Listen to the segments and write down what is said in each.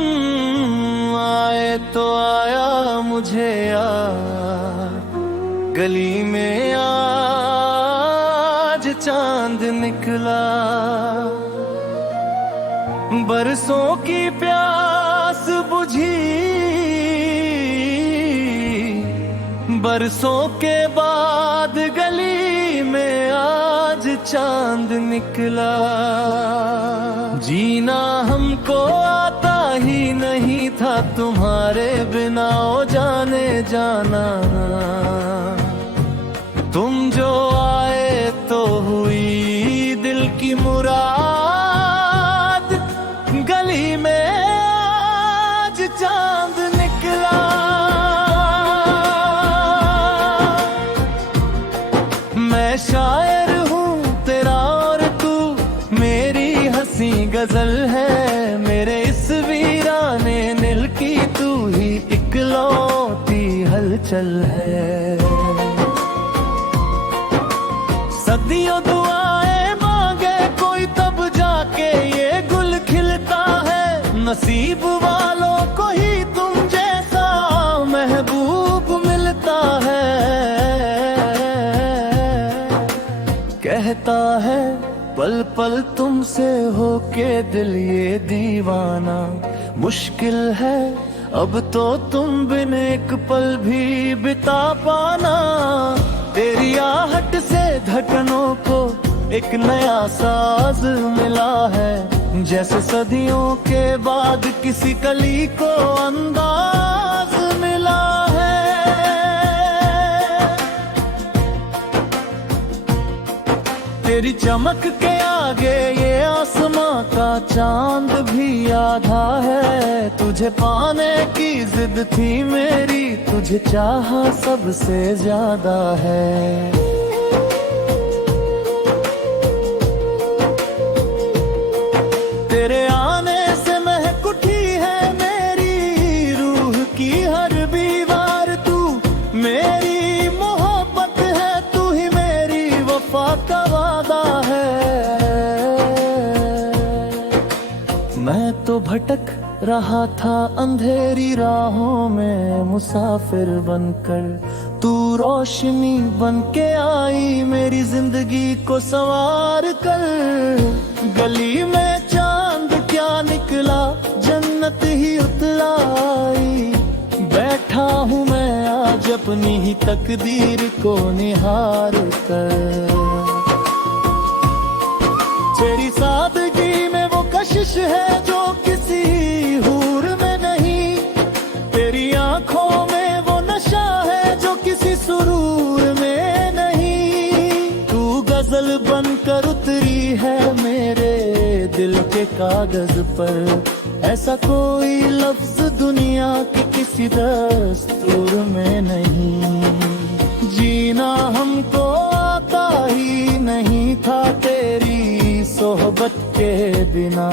तुम आए तो आया मुझे यार, गली में आज चांद निकला। बरसों की प्यास बुझी, बरसों के बाद गली में आज चांद निकला। जीना हमको आता ही नहीं था तुम्हारे बिना, ओ जाने जाना। तुम जो आए तो हुई दिल की मुराद, गली में आज चांद निकला। मैं शायर हूँ तेरा और तू मेरी हंसी गजल है, मेरे इस वीराने दिल की तू ही इकलौती हलचल है। सदियों दुआएं मांगे कोई तब जाके ये गुल खिलता है, नसीब वालों को ही तुम जैसा महबूब मिलता है। कहता है पल पल तुमसे होके दिल ये दीवाना, मुश्किल है अब तो तुम बिन एक पल भी बिता पाना। तेरी आहट से धड़कनों को एक नया साज मिला है, जैसे सदियों के बाद किसी कली को अंदाज मिला है। तेरी चमक के आगे ये आसमां का चांद भी आधा है। तुझे पाने की जिद थी मेरी, तुझे चाहा सबसे ज्यादा है। तेरे आने से महक उठी है मेरी रूह की हर दीवार, तू मेरी मोहब्बत है, तू ही मेरी वफा का वादा है। मैं तो भटक रहा था अंधेरी राहों में मुसाफिर बनकर, तू रोशनी बन के आई मेरी जिंदगी को संवार कर। गली में चांद क्या निकला, जन्नत ही उतलाई। बैठा हूँ मैं आज अपनी ही तकदीर को निहार कर। तेरी सादगी में वो कशिश है जो किसी हूर में नहीं, तेरी आंखों में वो नशा है जो किसी सुरूर में नहीं। तू गजल बनकर उतरी है मेरे दिल के कागज पर, ऐसा कोई लफ्ज दुनिया के किसी दस्तूर में नहीं। जीना हमको आता ही नहीं था तेरी सोहबत के बिना,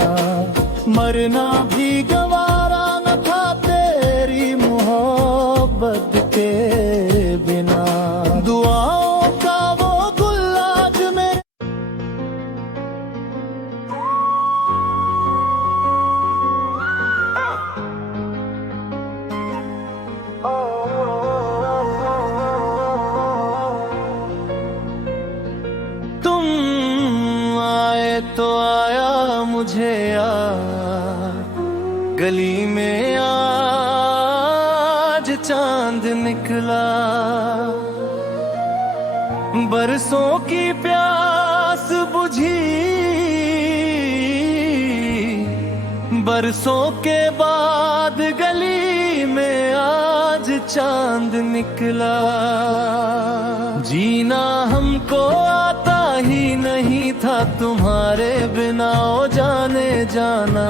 मरना भी गवारा न था तेरी मोहब्बत के बिना। दुआओं का वो गुल आज मेरे तुम आए तो आया मुझे यार, गली में आज चांद निकला। बरसों की प्यास बुझी, बरसों के बाद गली में आज चांद निकला। जीना हमको आता ही नहीं था तुम्हारे बिना, ओ जाने जाना।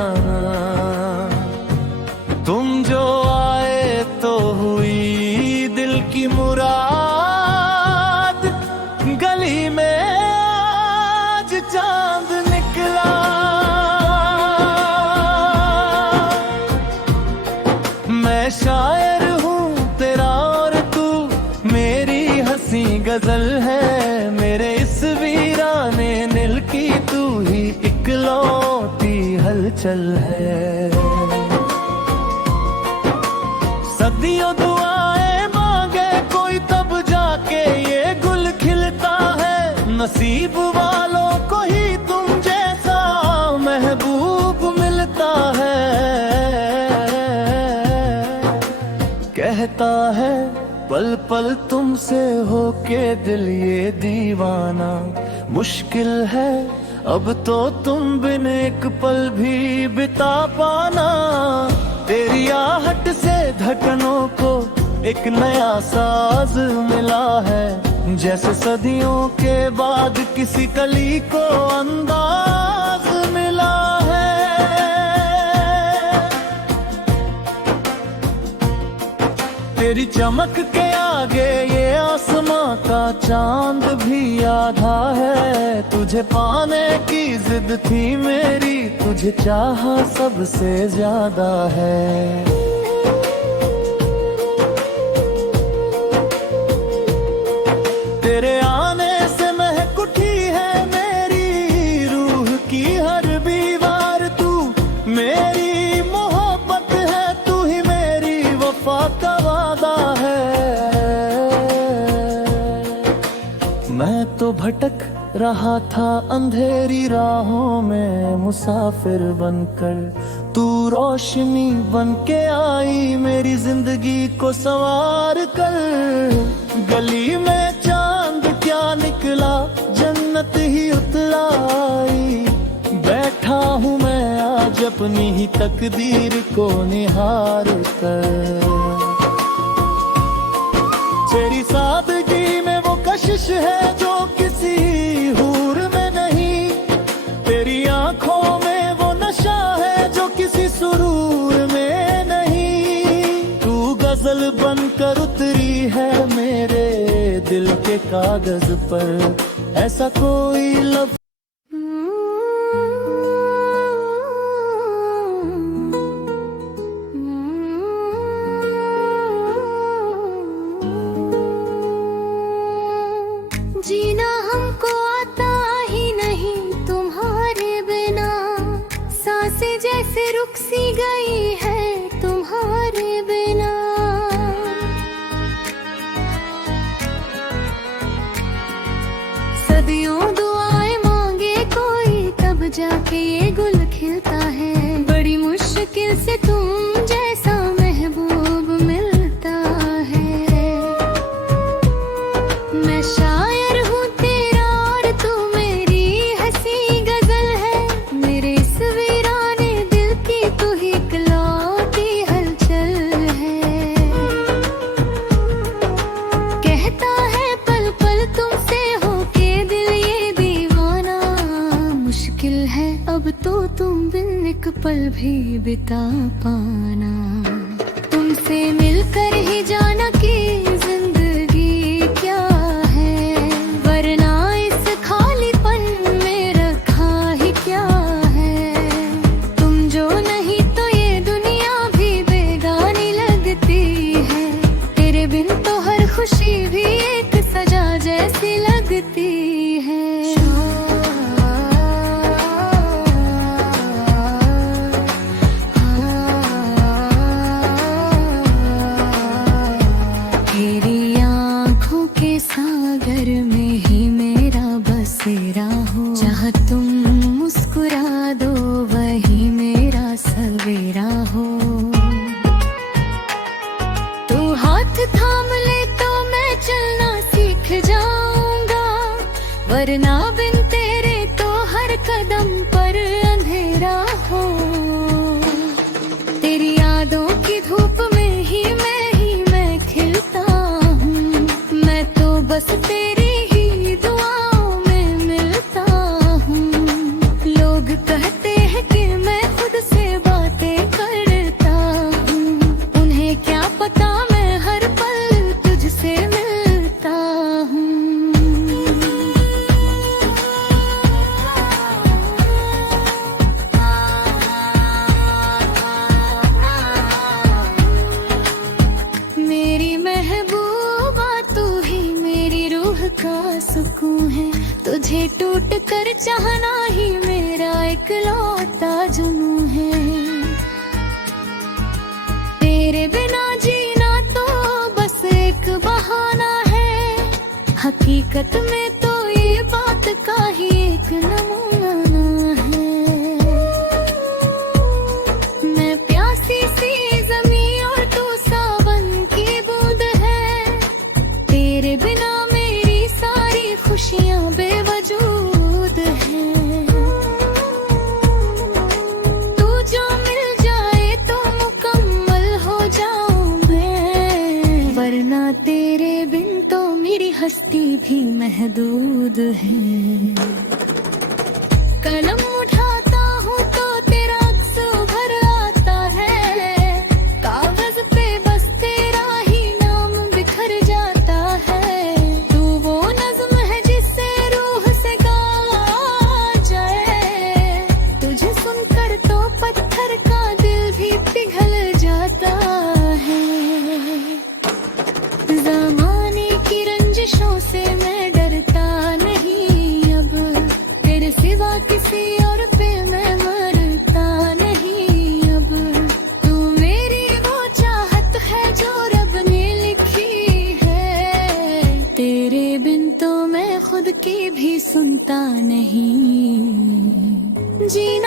तुम जो आए तो हुई दिल की मुराद, गली में आज चांद निकला। मैं शायर हूँ तेरा और तू मेरी हंसी गजल है, मेरे इस वीराने दिल की तू ही इकलौती हलचल है। नसीब वालों को ही तुम जैसा महबूब मिलता है। कहता है पल पल तुमसे होके दिल ये दीवाना, मुश्किल है अब तो तुम बिन एक पल भी बिता पाना। तेरी आहट से धड़कनों को एक नया साज मिला है, जैसे सदियों के बाद किसी कली को अंदाज मिला है। तेरी चमक के आगे ये आसमां का चांद भी आधा है। तुझे पाने की जिद थी मेरी, तुझे चाहा सबसे ज्यादा है। तेरे आने से महक उठी है मेरी रूह की हर दीवार। तू मेरी मोहब्बत है, तू ही मेरी वफा का वादा है। मैं तो भटक रहा था अंधेरी राहों में मुसाफिर बनकर, तू रोशनी बन के आई मेरी जिंदगी को संवार कर। गली में चांद क्या निकला, जन्नत ही उतलाई। बैठा हूँ मैं आज अपनी ही तकदीर को निहार कर। तेरी सादगी में वो कशिश है जो किसी हूर में नहीं। तेरी आंखों में वो नशा है जो किसी सुरूर में नहीं। तू गजल बनकर उतरी है मेरे दिल के कागज पर, ऐसा कोई लफ्ज जीना हमको आता ही नहीं तुम्हारे बिना। सांसें जैसे रुक सी गई है तुम्हारे बिना। सदियों दुआएं मांगे कोई, तब जाके ये गुल खिलता है। बड़ी मुश्किल से तुम जैसा महबूब मिलता है। मैं शायर हूँ तेरा और तू मेरी हंसी गजल है। मेरे इस वीराने दिल की तू ही इकलौती हलचल है। कहता है पल पल तुमसे होके दिल ये दीवाना, मुश्किल है अब तो तुम बिन एक पल भी बिता पाना। तुमसे मिलकर ही जाना कि जिंदगी क्या है, वरना इस खालीपन में रखा ही क्या है। तुम जो नहीं तो ये दुनिया भी बेगानी लगती है। तेरे बिन तो हर खुशी भी एक सजा जैसी लगती है। तेरी आँखों के सागर में ही मेरा बसेरा हो। जहाँ तुम मुस्कुरा दो वही मेरा सवेरा हो। तू हाथ थाम ले तो मैं चलना सीख जाऊंगा, वरना बिन तेरे तो हर कदम पर अंधेरा हो। तेरी यादों की धूप में ही मैं खिलता हूँ। मैं तो बस तेरी ही दुआओं में मिलता हूँ। लोग कहते हैं कि मैं खुद से बातें करता हूँ, उन्हें क्या पता मैं हर पल तुझसे मिलता हूँ। मेरी महबूबा तू ही मेरी रूह का सुकून है। तुझे टूट कर चाहना ही मेरा इकलौता जुनून है। तेरे बिना जीना तो बस एक बहाना है, हकीकत में तो ये बात का ही एक नमूना है। मैं प्यासी सी ज़मीं और तू सावन की बूंद है, तेरे बिना मेरी सारी खुशियाँ बेवजूद हैं। तू जो मिल जाए तो मुकम्मल हो जाऊं मैं, वरना तेरे बिन तो मेरी हस्ती भी महदूद है। कलम उठाता हूँ तो तेरा अक्स उभर आता है, कागज पे बस तेरा ही नाम बिखर जाता है। तू वो नज़्म है जिससे रूह से गाया जाए, तुझे सुनकर तो पत्थर का दिल भी पिघल जाता है। ज़माने की रंजिशों से मैं डरता नहीं अब, तेरे सिवा किसी और पे मैं मरता नहीं अब। तू मेरी वो चाहत है जो रब ने लिखी है, तेरे बिन तो मैं खुद की भी सुनता नहीं। जीना